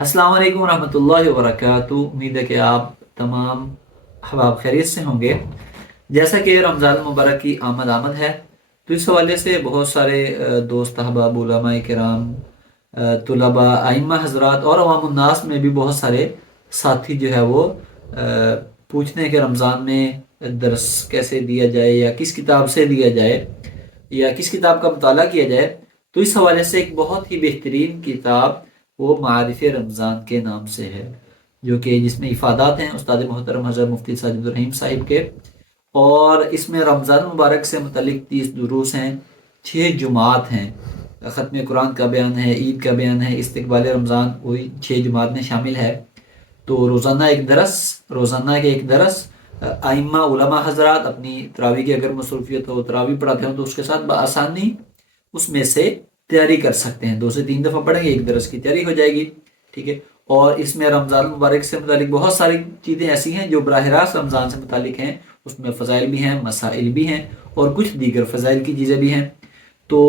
السلام علیکم ورحمۃ اللہ وبرکاتہ۔ امید ہے کہ آپ تمام احباب خیریت سے ہوں گے۔ جیسا کہ رمضان المبارک کی آمد ہے، تو اس حوالے سے بہت سارے دوست احباب، علماء کرام، طلباء، ائمہ حضرات اور عوام الناس میں بھی بہت سارے ساتھی جو ہے وہ پوچھتے ہیں کہ رمضان میں درس کیسے دیا جائے، یا کس کتاب سے دیا جائے، یا کس کتاب کا مطالعہ کیا جائے۔ تو اس حوالے سے ایک بہت ہی بہترین کتاب وہ معارف رمضان کے نام سے ہے، جو کہ جس میں افادات ہیں استاد محترم حضرت مفتی ساجد الرحیم صاحب کے، اور اس میں رمضان مبارک سے متعلق 30 دروس ہیں، 6 جمعات ہیں، ختم قرآن کا بیان ہے، عید کا بیان ہے، استقبال رمضان وہی 6 جمعات میں شامل ہے۔ تو روزانہ کے ایک درس، ائمہ علماء حضرات اپنی تراویح کی اگر مصروفیت ہو، تراویح پڑھاتے ہوں تو اس کے ساتھ بآسانی اس میں سے تیاری کر سکتے ہیں۔ 2 سے 3 دفعہ پڑھیں گے، ایک درس کی تیاری ہو جائے گی، ٹھیک ہے۔ اور اس میں رمضان مبارک سے متعلق بہت ساری چیزیں ایسی ہیں جو براہ راست رمضان سے متعلق ہیں، اس میں فضائل بھی ہیں، مسائل بھی ہیں، اور کچھ دیگر فضائل کی چیزیں بھی ہیں۔ تو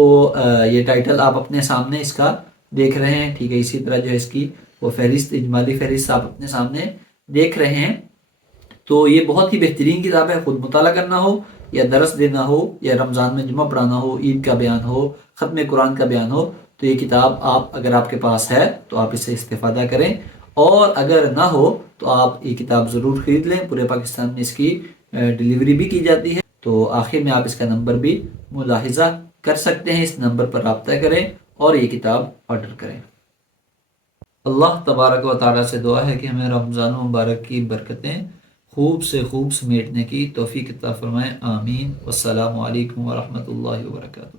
یہ ٹائٹل آپ اپنے سامنے اس کا دیکھ رہے ہیں، ٹھیک ہے۔ اسی طرح جو ہے اس کی وہ فہرست، اجمالی فہرست آپ اپنے سامنے دیکھ رہے ہیں۔ تو یہ بہت ہی بہترین کتاب ہے، خود مطالعہ کرنا ہو، یا درس دینا ہو، یا رمضان میں جمعہ پڑھانا ہو، عید کا بیان ہو، ختم قرآن کا بیان ہو، تو یہ کتاب اگر آپ کے پاس ہے تو آپ اس سے استفادہ کریں، اور اگر نہ ہو تو آپ یہ کتاب ضرور خرید لیں۔ پورے پاکستان میں اس کی ڈیلیوری بھی کی جاتی ہے۔ تو آخر میں آپ اس کا نمبر بھی ملاحظہ کر سکتے ہیں، اس نمبر پر رابطہ کریں اور یہ کتاب آرڈر کریں۔ اللہ تبارک و تعالیٰ سے دعا ہے کہ ہمیں رمضان مبارک کی برکتیں خوب سے خوب سمیٹنے کی توفیق عطا فرمائے، آمین۔ والسلام علیکم ورحمۃ اللہ وبرکاتہ۔